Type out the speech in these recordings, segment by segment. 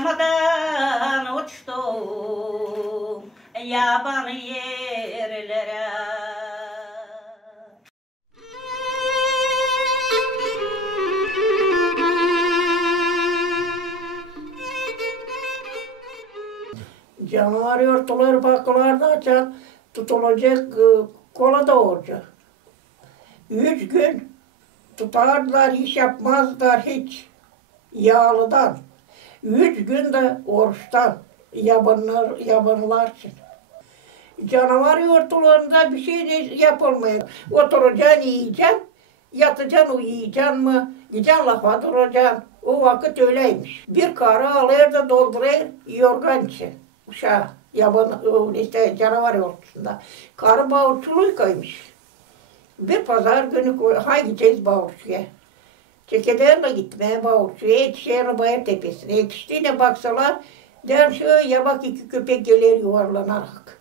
Yaşamadan uçtum yaban yerlere. Canavar yurtları bakılarda açan tutulacak kola da olacak. 3 gün tutardılar, iş yapmazlar hiç yağlıdan. 3 gün de oruçtan yabanlar için. Canavar yurtlarında bir şey de yapılmıyor. Oturacaksın, yiyeceksin, yatacaksın, uyuyacaksın mı? Gideceksin lafa duracaksın. O vakit öyleymiş. Bir karı alır da doldurur yorgan için. Uşağı, işte canavar yurtunda. Karı bağırçılığı koymuş. Bir pazar günü hay gideceğiz bağırçıya. Çekederle gitmeye bağırçıya yetişir Bayır Tepesi'ne. Yetiştiğine baksalar dermiş ya bak 2 köpek gelir yuvarlanarak.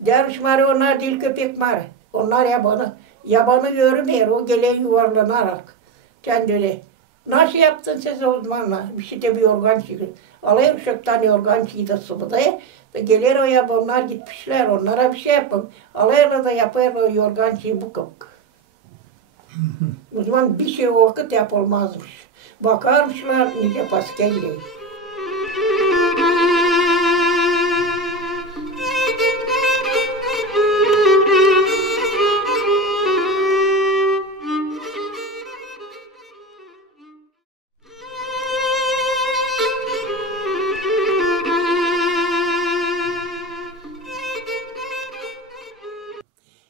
Dermiş var onlar değil köpek var. Onlar yabanı. Yabanı görmüyor o gelir yuvarlanarak. Kendine. Nasıl yaptın siz o zamanla? Bir şey de bir yorgan çıkıyor. Alayım uşaktan yorgan çıktı sıvıda. Gelir o yabanlar gitmişler. Onlara bir şey yapın. Alayla da yapar o yorgan çıkıyor bu kapı. O zaman bir şey o vakit yapılmazmış. Bakarmışlar nice paskelli.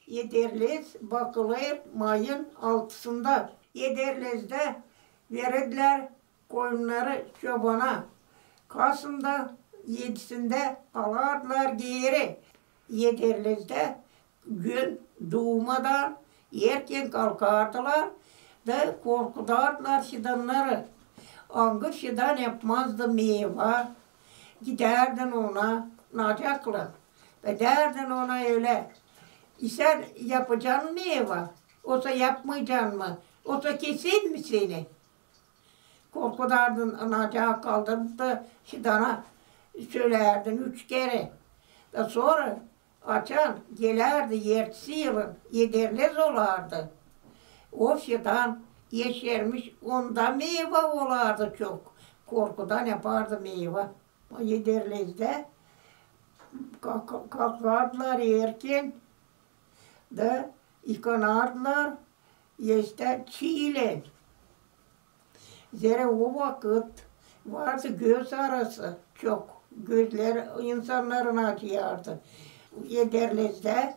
Yederliz bakılır mayın altısında. Yederliz'de verirler koyunları çobana. Kasım'da 7'sinde alardılar geri. Yederliz'de gün doğmadan erken kalkardılar ve korkudardılar şidanları. Angır şidan yapmazdı meyve. Giderdin ona nacakla ve derdin ona öyle. Sen yapacaksın meyve. Olsa yapmayacaksın mı? Olsa kesin mi seni? Korkudardın anacağı kaldırıp da şidana söylerdin 3 kere. Da sonra açan gelerdi yertisi yılın yederlez olardı. O şidan yeşermiş onda meyve olardı çok. Korkudan yapardı meyve. O yederlezde kalkardılar erken de yıkanardılar işte çiğlen. Zere o vakit vardı göz arası çok. Gözler insanların acıyardı. Yederlezde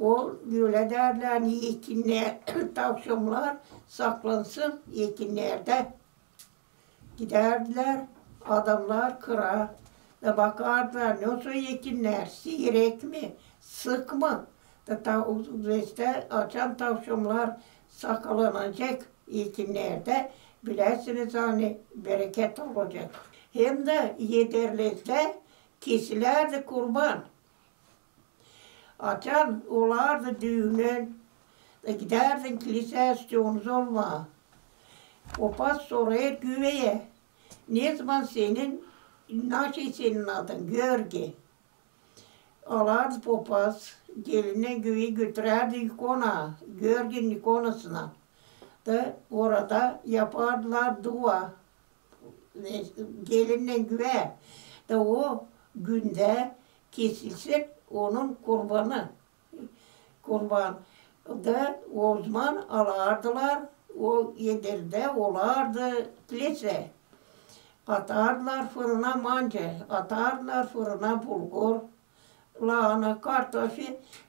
o böyle derler yekinler, tavşanlar saklansın yekinlerde. Giderdiler adamlar kıra da bakardılar nasıl yekinler sirek mi sık mı? İşte açan tavşanlar saklanacak yekinlerde bilirsiniz hani bereket olacak. Hem de yederlerde kesilerdi kurban. Açan olardı düğünün giderdin kilise istiyorsunuz olma. Papaz sorar güveye. Ne zaman nasıl senin adın? Görge. Alardı papaz. Geline güveyi götürerdi ikona. Görge'nin ikonasına. Da orada yapardılar dua. Gelinle güve. Da o günde kesilsin onun kurbanı. Kurban. Da o zaman alardılar. O yedirde olardı kilise. Atardılar fırına manca. Atardılar fırına bulgur. Lahana, kartofu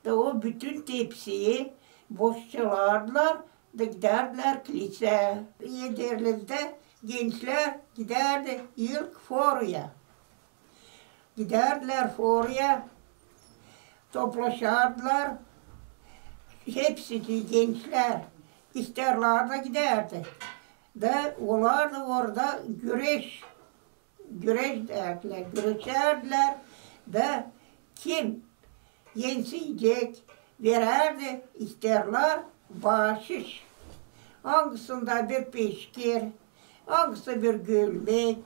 da o bütün tepsiyi boşçalardılar da giderdiler kilise. Yederlerde gençler giderdi ilk foruya. Giderdiler foruya, toplaşardılar. Hepsi gençler isterlerde giderdi. Da olardı orada güreş derdiler, güreşerdiler da kim yensiyecek vererdi isterler bahşiş. Hangisinde bir peşkir, hangisi bir gülmek,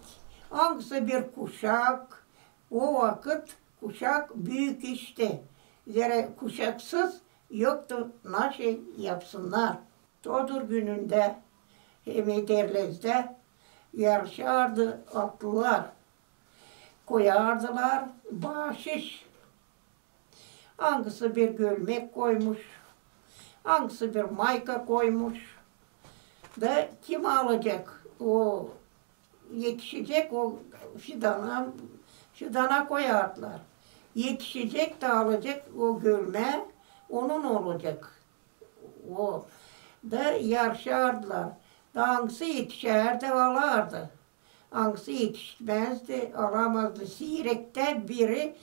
Hangisi bir kuşak, o vakit kuşak büyük işti. Zira kuşaksız yoktu, nasıl yapsınlar. Todur gününde Hemiderlez'de yarışardı atlılar. Koyardılar bahşiş. Hangisi bir gölmek koymuş, hangisi bir mayka koymuş. Da kim alacak? O yetişecek, o fidana koyardılar. Yetişecek de alacak o gölme, onun olacak. O da yarışardılar. Da hangisi yetişerdi alardı. Hangisi yetişmezdi alamazdı. Sirekte biri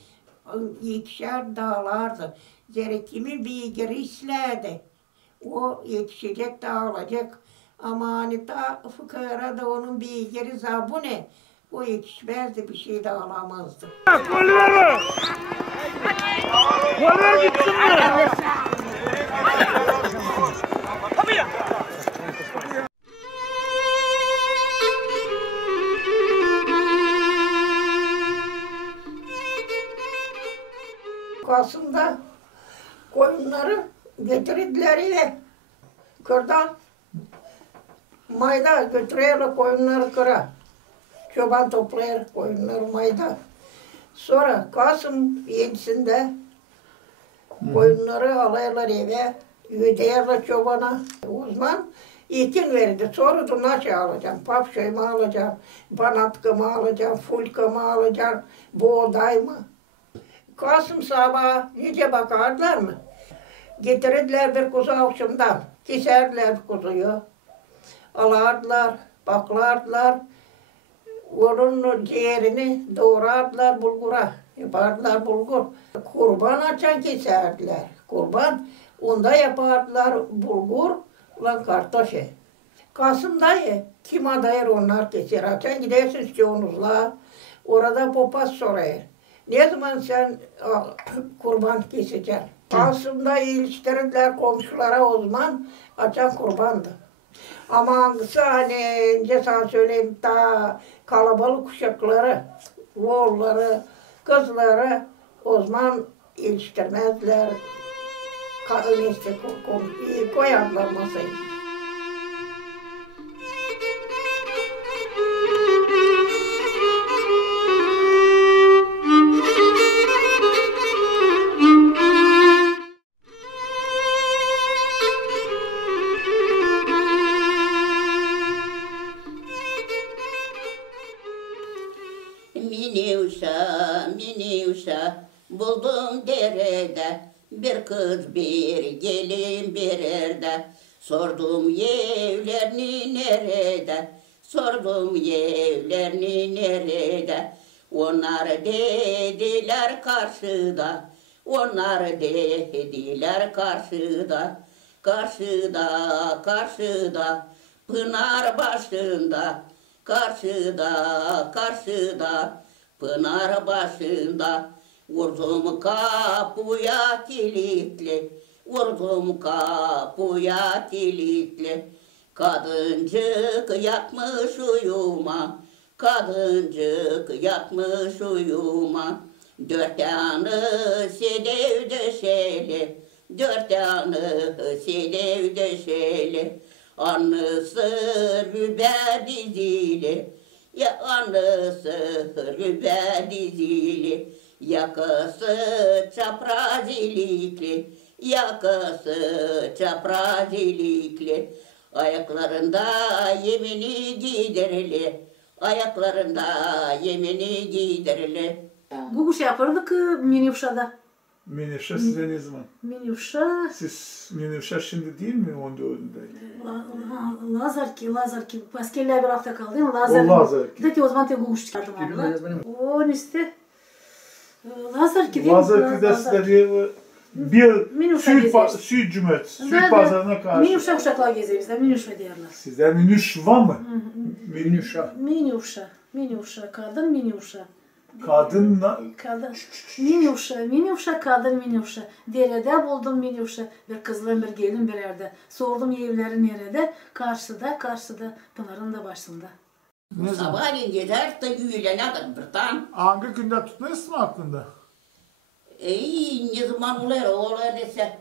yetişer dağlardı. Zira kimin bir girişlerdi. O yetişecek de alacak. Ama hani ta fıkara da onun bir yeri zabune. O yetişmezdi, bir şey de alamazdı. Gol ver! Gol ver gitsin mi? Kasım'da koyunları getirdiler eve. Kırdan mayda götürüyorlar koyunları kıra. Çoban toplayır koyunları mayda. Sonra Kasım 7'sinde koyunları alıyorlar eve. Ödeyerler çobana. O zaman ekin verdi. Sonra da nasıl alacağım? Papşayı mı alacağım? Banatkı mı alacağım? Fulka mı alacağım? Buğday mı? Kasım sabahı iyice bakardılar mı? Getirdiler bir kuzu avşımdan. Keserdiler kuzuyu. Alardılar, baklardılar. Onun ciğerini doğrardılar bulgura. Yapardılar bulgur. Kurban açan keserdiler. Kurban. Onda yapardılar bulgur. Ulan kartaşı. Kasım dayı. Kim adayır onlar keser. Açan gidersiniz çoğunuzla. Orada papaz sorayır. Ne zaman sen kurban keseceksin? Kasım'da iliştirdiler komşulara o zaman açan kurbandı. Ama hangisi hani önce sana söyleyeyim ta kalabalık kuşakları, oğulları, kızları o zaman iliştirmezler. İşte koyarlar masayı. Mini uşa buldum derede, bir kız bir gelin bir erde. Sordum evlerini nerede, sordum evlerini nerede. Onlar dediler karşıda, onlar dediler karşıda. Karşıda, karşıda, pınar başında. Karşıda, karşıda, pınar başında. Vurdum kapıya kilitli, vurdum kapıya kilitli. Kadıncık yatmış uyuma, kadıncık yatmış uyuma. Dört yanı sedev döşeli, dört yanı sedev döşeli. Anısı rübe dizili, ya anısı rübe dizili. Yakası çapraz ilikli, yakası çapraz ilikli. Ayaklarında yemini giydirili, ayaklarında yemini giydirili. Guguş yapardık Minivşa'da. Menevşe size ne zaman? Minivşa, Siz Menevşe şimdi değil mi 14'ünde? Lazarki. Askerler bir hafta kaldı değil mi? Lazarki. O Lazarki. Dedi o zaman te Guguş çıkardım abla. O işte. Lazarki değil mi? Lazarki'de sizleri bir Minivşa süt geziyoruz. Cümet, süt pazarına karşı. Minivşa uşaklar geziyoruz da Minivşa diyorlar. Sizler Minuşva mı? Minivşa, kadın Minivşa. Kadınla Kadın. Minivşa, kadın Minivşa. Derede buldum Minivşa. Bir kızla bir gelin bir yerde. Sordum evleri nerede? Karşıda, Pınar'ın da başında. Ne zaman? Sabahleyin gider de yüğülene kadar birden. Hangi günde tutmayız mı aklında? Ne zaman olur dese.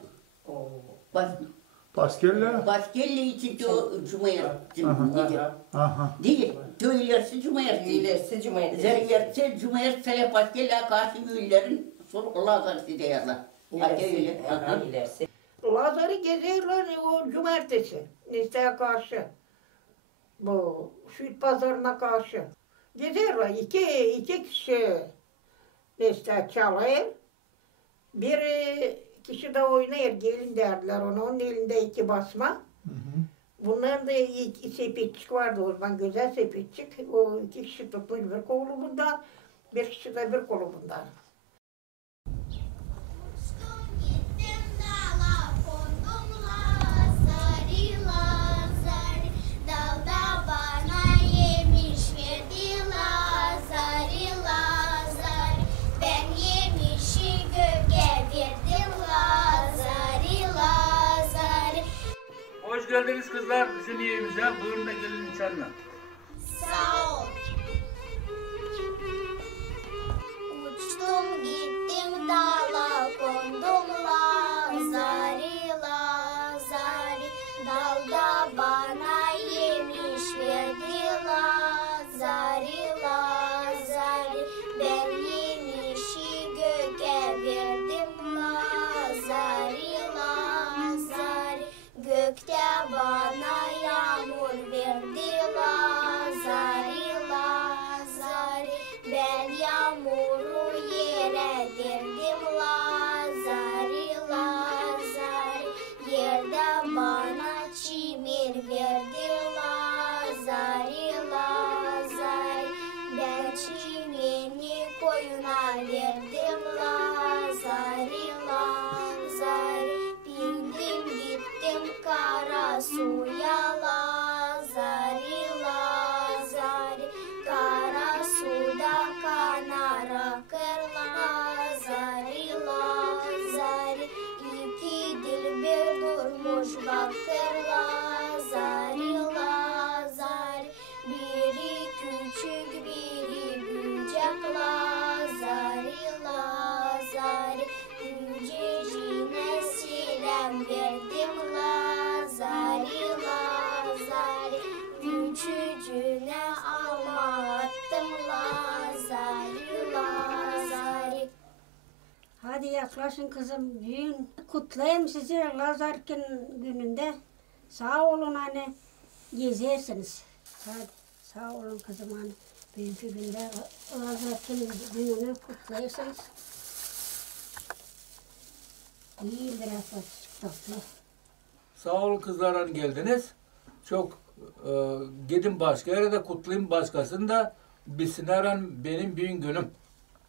Bas, Başkelle. için cumayertsi. Aha. Değil, köylersi cumayertsi. Üyelerse cumayertesi. Zeriyertsi cumayertsi başkelle karşı yüğüllerin sorgular derler. İlerse. Lazar'ı gezerler o cumartesi. Nista'ya karşı. Bu süt pazarına karşı. Gezerler. İki kişi Nista çalar. Bir kişi de oynar. Gelin derler ona. Onun elinde iki basma. Bunların da iki sepetçik vardı o zaman. Güzel sepetçik. O iki kişi tutmuş bir kolu bundan. Bir kişi de bir kolu bundan. Hoş geldiniz kızlar bizim yerimize. Buyurun da gelin içerine. Sağ ol. Uçtum gittim dala kondum lazari lazari. Dalda bana yemiş verdi lazari lazari. Ben yemişi göke verdim lazari lazari. Gökte bana yağmur verdi lazari lazari. Ben yağmuru yere verdim lazari lazari. Yerde bana çimir verdi lazari lazari. Ben çimeni koyuna verdim lazari lazari. Bindim gittim kara suya lazari lazari. Kara suda kanara kır lazari lazari. İki dilber durmuş bakır lazari lazari. Biri küçük biri büyük lazari lazari. Yücecine silem verdim lazari lazari. Küçücüğüne alma attım lazari lazari. Hadi yaklaşın kızım, düğün kutlayayım sizi Lazarkin gününde. Sağ olun hani gezersiniz. Hadi sağ olun kızım hani bugünkü günde Lazarkin gününü kutlayarsınız. İyi biraz tatlı. Sağ olun kızlar hani geldiniz. Çok gidin başka yere de kutlayayım başkasını da bilsin her an benim düğün günüm.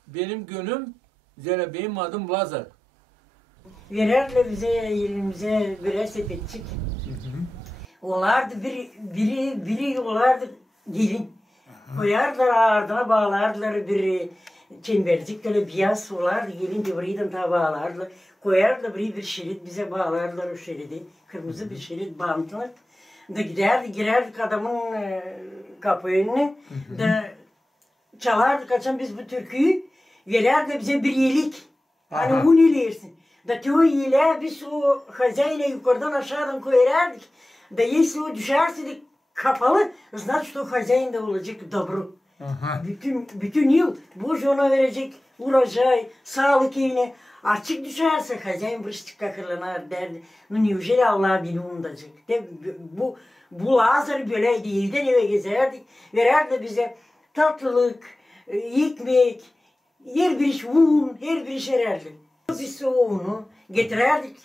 Benim günüm benim adım Lazar. Verirler bize elimize birer sepetçik. Olardı biri olardı gelin. Koyardılar ardına bağlardılar bir çembercik böyle beyaz olardı gelin de burayı da bağlardılar. Koyardılar bir şerit bize bağlardılar o şeridi. Kırmızı bir şerit bantlar. Da girerdik adamın kapı önüne. Da çalardık açan biz bu türküyü. Verirdi bize bir iyilik. Hani un ilersin. Da o iyiliğe biz o hazayla yukarıdan aşağıdan koyardık. Da yesi o düşerse kapalı. Значит, o hazayın da olacak dobro. Bütün yıl boş ona verecek uğraşay, sağlık evine. Açık düşerse hazayın bırıştık kakırlanar derdi. Neujeli Allah beni unutacak. Bu Lazar böyle değilden eve gezerdik. Verirdi bize tatlılık, ekmek, her bir iş un, her bir iş hererdi. Biz o unu getirerdik.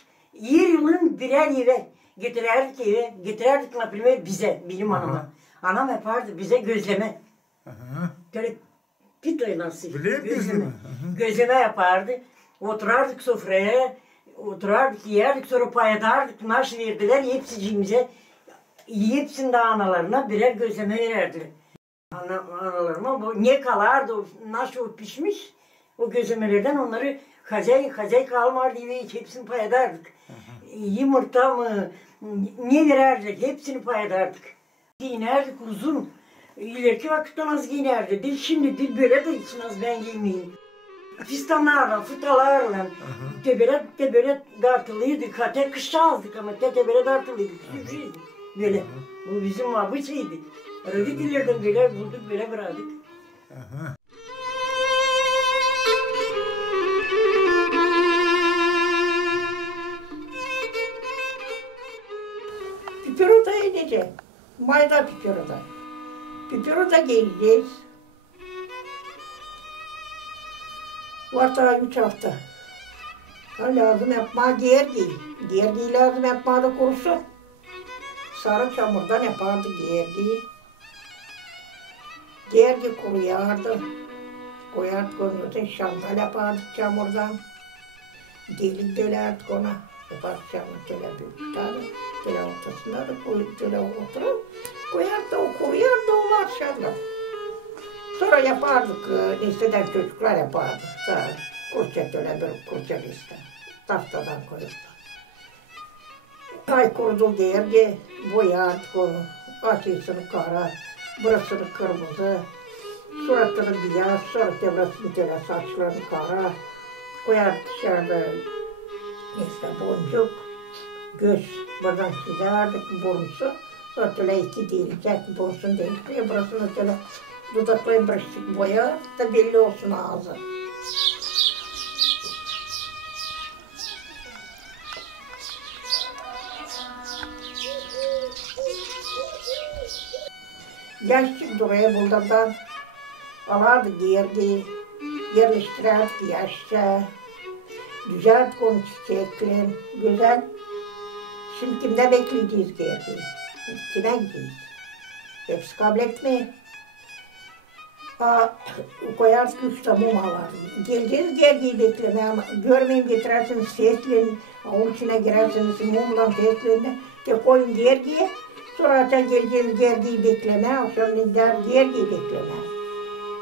Her yılın birer eve getirerdik eve. Getirerdik naprimler bize, benim anama. Anam yapardı bize gözleme. Böyle pitayla nasıl? Gözleme. Gözleme yapardı. Oturardık sofraya. Oturardık, yerdik, sonra payadardık. Naş verdiler hepsiciğimize. Hepsinin de analarına birer gözleme vererdi. Analarıma bu ne kalardı, nasıl pişmiş o gözlemelerden onları hazay kalmar diye hepsini payadardık. Yumurta mı ne vererdik hepsini payadardık. İnerdik uzun İleriki vakitte az giyerdi. Şimdi böyle de için az ben giymeyeyim. Fistanlarla, fıtalarla, tebere dartılıydı. Kater kışta aldık ama tebere dartılıydı. Küçük şeydi. Böyle. Bu bizim mabıçıydı. Rıdıkillerden böyle bulduk, böyle bıraktık. Pipiroda ineceğiz. Mayda pipiroda. Pipiroda geleceğiz. Var daha 3 hafta. Ha, lazım yapma gergi. Gergi lazım yapma da kurusu. Sarı çamurdan yapardı gergi. Gergi kuruyardı. Koyardık onu öten şamdal yapardık çamurdan. Delik dölerdik ona. Yapardık çamur töle büyük tane. Töle ortasında da koyup töle oturup koyardı o kuruyardı o maşallah. Sonra yapardık, listeden çocuklar yapardık. Kurça töle bir kurça liste. Taftadan koyup da. Ay kurudu derdi, boyardık onu. Açısını kara, burasını kırmızı. Suratını beyaz, sonra burasını töle saçlarını kara. Koyardık dışarıda işte boncuk, göz. Buradan çizerdik burnusu. Sonra töle iki delicek, bursun delik. Burasını töle dudaklayıp bıraktık boya da belli olsun ağzı. Yaşçık duraya buldardan alardık yerdi, yerleştirirdik yaşça. Düzelttik onu çiçekler, güzel. Şimdi kimde bekleyeceğiz gerdi? Kime gideceğiz? Hepsi kabul etmiyor. Koyardık 3 mum alardık. Geleceğiz gergiyi beklemeye ama görmeyin getirersiniz seslerini. Onun içine girersiniz mumla seslerini. Koyun gergiye. Sonra geleceğiz gergiyi beklemeye. Akşam gergiyi beklemeye.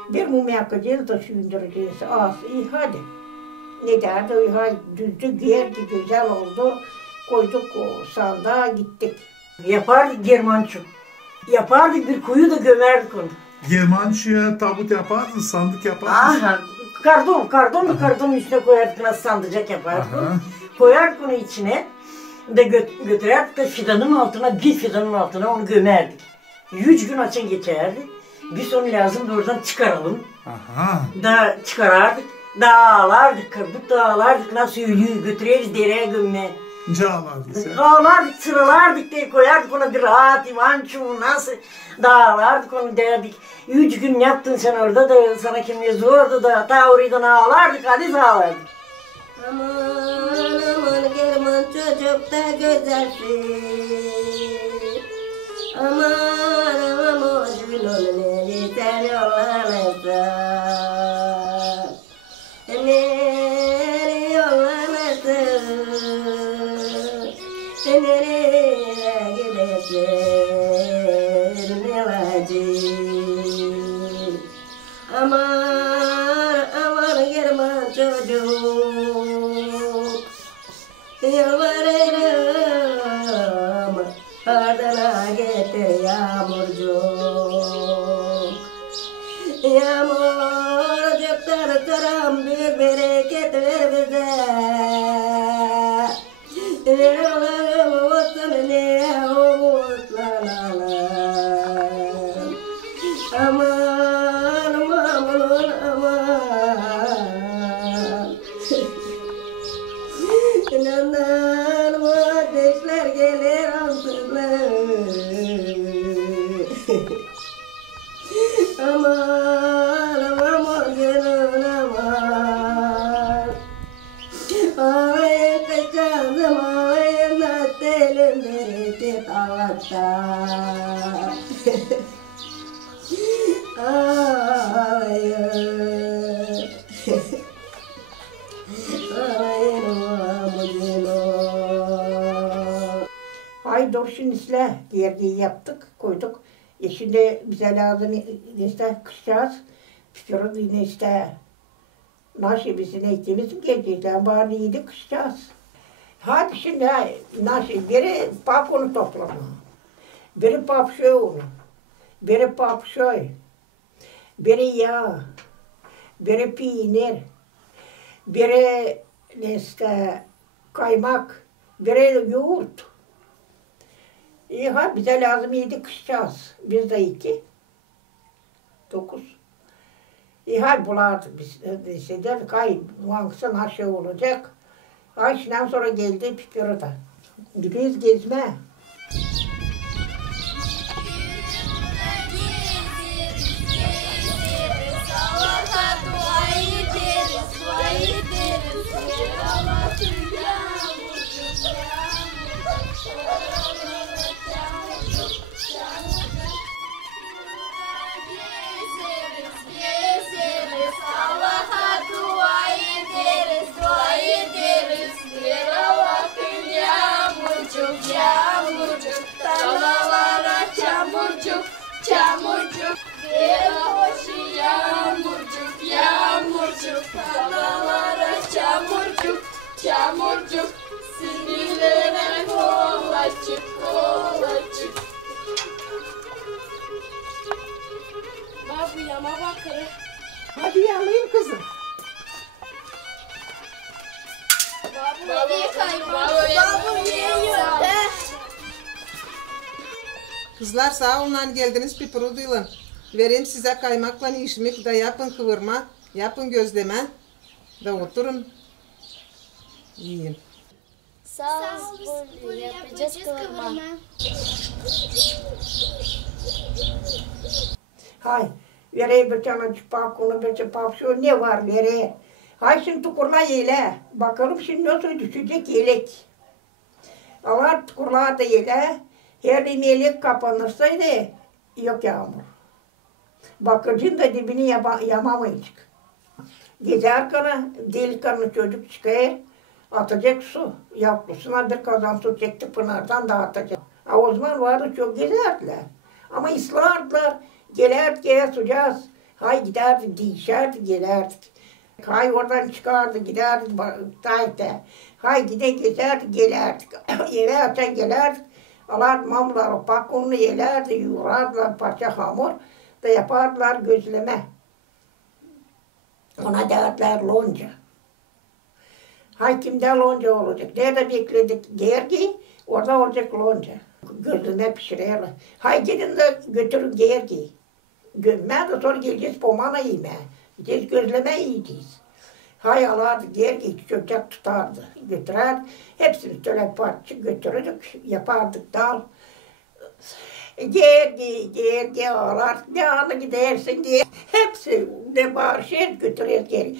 Bir mum yakacağız da sündüreceğiz. İyi hadi. Ne derdi? Hadi düzdü gergi güzel oldu. Koyduk o sandığa gittik. Yapardık Germançuk. Yapardık bir kuyu da gömerdik onu. Germançuya tabut yapardın, sandık yapardın. Aha, kardon üstüne koyardık, nasıl sandıcak yapardık onu. Koyardık onu içine de götürerdik de fidanın altına, bir fidanın altına onu gömerdik. 3 gün açın geçerdi. Biz onu lazım da oradan çıkaralım. Aha. Da çıkarardık, dağlardık, kırdık dağlardık, nasıl ölüyü götüreriz dereye gömmeye. Cağlardık sen. Dağlardık, sıralardık diye koyardık ona bir rahat imançum nasıl dağlardık onu derdik. 3 gün yaptın sen orada da sana kim zordu da ta oradan ağlardık hadi ağlardık. Aman aman German çocuk da güzelsin. Aman aman gülün ne yeter yollanırsa. Nereye yollanırsın? Nereye gidersin Melacığım? Aman aman German çocuk. Yalvarırım ardına getir yağmurcuk. Yağmurcuklar karam bir bereket ver bize. Bir olalım olsun ne umutlanalım. Aman aman aman. İnanlar ateşler gelir ansızlar. Aman aman gönül aman. Ağlayıp kaçardım ağlayıp nattelim dereti tavatta. Ağlayıp. Ay dorşun isle gergiyi yaptık, koyduk. Şimdi bize lazım işte kışacağız. Pişiyoruz yine işte. Nasıl bizim eğitimimiz gelecekler, bari iyiydi kışacağız. Hadi şimdi nasıl biri pap onu toplama. Biri pap onu. biri papşoy, biri yağ, biri peynir, biri kaymak, biri yoğurt. Bize lazım 7 kışacağız. Biz de 2. 9. Bulardık biz. Dedik hangisi nasıl olacak. Şimdiden sonra geldi Pipir'e da. Gidiyoruz gezme. Çamurcuk, bir hoşu yağmurcuk, yağmurcuk, dağlara çamurcuk, çamurcuk, sinirlere kolaçık, kolaçık. Bak bu yama bakır. Hadi yalayayım kızım. Babu yiyor. Kızlar sağ olun geldiniz Pipiruduyla. Vereyim size kaymakla işmek da yapın kıvırma, yapın gözleme. Da oturun. Yiyin. Sağ ol, yapacağız kıvırma. Vereyim bir tane çıpak, bir çıpak, şu ne var vereyim. Şimdi tukurla yele. Bakalım şimdi nasıl düşecek yelek. Allah tukurla da yele. Her melek kapanırsaydı yok yağmur. Bakırcın da dibini yamamayacak. Gezer kanı, delik kanı çocuk çıkar, atacak su. Yavrusuna bir kazan su çekti pınardan dağıtacak. O zaman vardı çok gezerdiler. Ama ıslardılar. Gelerdik, sucağız. Giderdik, değişerdik, gelerdik. Oradan çıkardı, giderdik dağıta. Gezerdik, gelerdik. Eve açan gelerdik. Alar mamlar, pakunlu yelerdi, yuvardılar parça hamur da yapardılar gözleme. Ona derler lonca. Kimde lonca olacak? Nerede bekledik? Gergi, orada olacak lonca. Gözleme pişirirler. Gidin de götürün gergi. Gömme de sonra geleceğiz pomana yeme. Gideceğiz gözleme yiyeceğiz. Alardı gergi çöpçak tutardı. Götürer. Hepsini şöyle parça götürürdük. Yapardık dal. Gergi ağlar. Ne anı gidersin diye. Hepsi ne bağırışır götürür geri.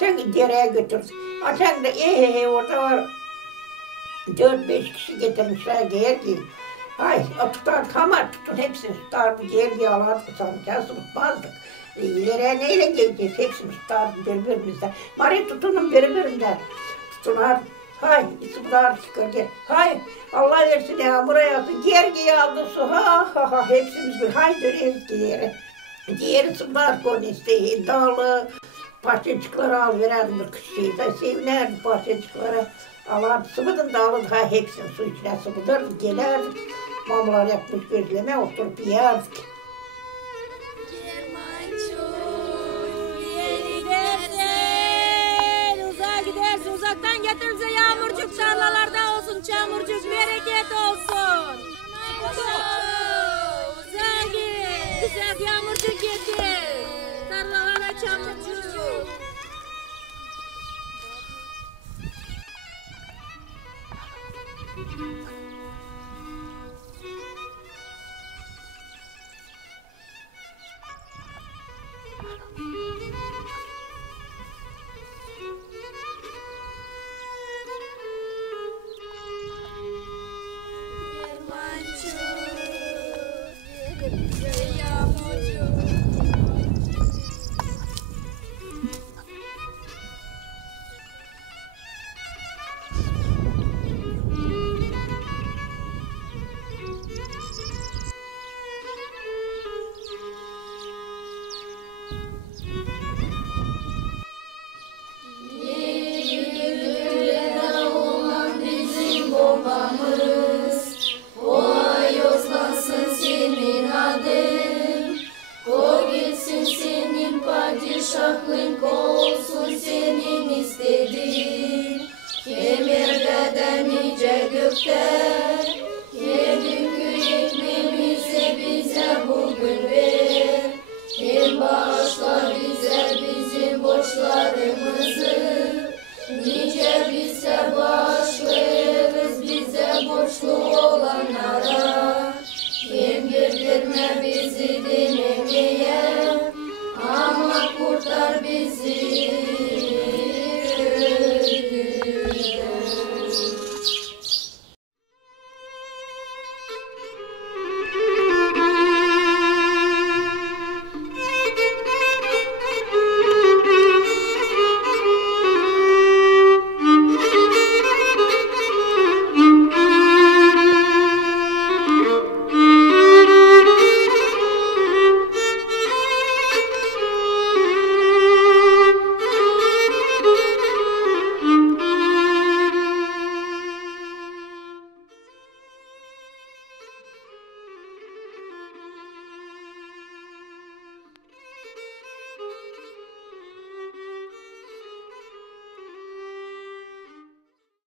Sen dereye götürdük. Sen de orada var 4-5 kişi getirmişler gergi. Tutar kamar tutun hepsini tutardı gergi alardı sanacağız tutmazdık. İleriye neyle geleceğiz hepsini tutardı birbirimizden. Mari tutunun birbirinden tutunar. Tutar çıkar gel. Allah versin yağmura yağsın. Gergi aldı su hepsimiz bir döneriz geri. Diğeri tutar koniste dağlı. Parçacıkları al verirdim bir kışıydı. Sevinerdi parçacıkları. Alardı sıvıdın da alırdı. Hepsini su içine sıvıdırdı. Gelerdik. Mamlar yapmış gözleme oturup yerdik. Uzağa gidersin, Padişahlığın olsun senin istediğin, kemerde de nice gökte.